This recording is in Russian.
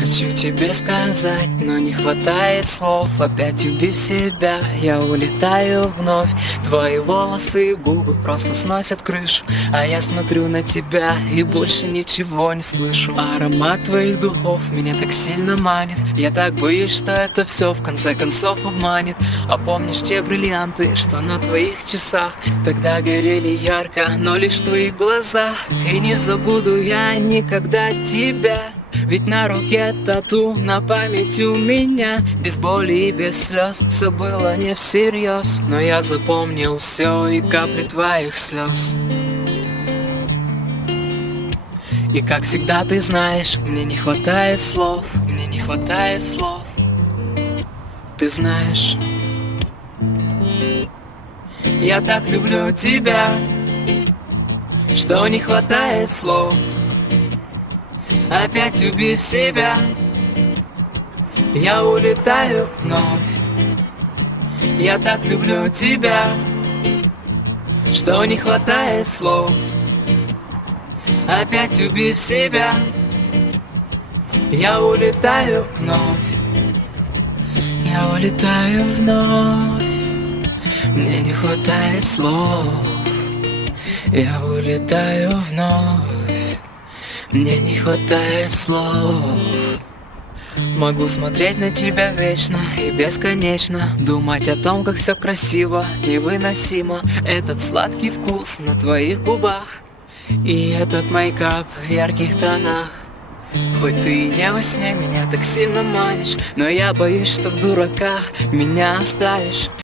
Хочу тебе сказать, но не хватает слов. Опять убив себя, я улетаю вновь. Твои волосы и губы просто сносят крышу, а я смотрю на тебя и больше ничего не слышу. Аромат твоих духов меня так сильно манит. Я так боюсь, что это все в конце концов обманет. А помнишь те бриллианты, что на твоих часах тогда горели ярко, но лишь твои глаза. И не забуду я никогда тебя, ведь на руке тату, на память у меня. Без боли и без слез, все было не всерьез, но я запомнил все и капли твоих слез. И как всегда ты знаешь, мне не хватает слов, мне не хватает слов. Ты знаешь, я так люблю тебя, что не хватает слов. Опять убив себя, я улетаю вновь. Я так люблю тебя, что не хватает слов. Опять убив себя, я улетаю вновь. Я улетаю вновь. Мне не хватает слов. Я улетаю вновь. Мне не хватает слов. Могу смотреть на тебя вечно и бесконечно, думать о том, как все красиво, невыносимо. Этот сладкий вкус на твоих губах и этот мейкап в ярких тонах. Хоть ты и не во сне меня так сильно манишь, но я боюсь, что в дураках меня оставишь.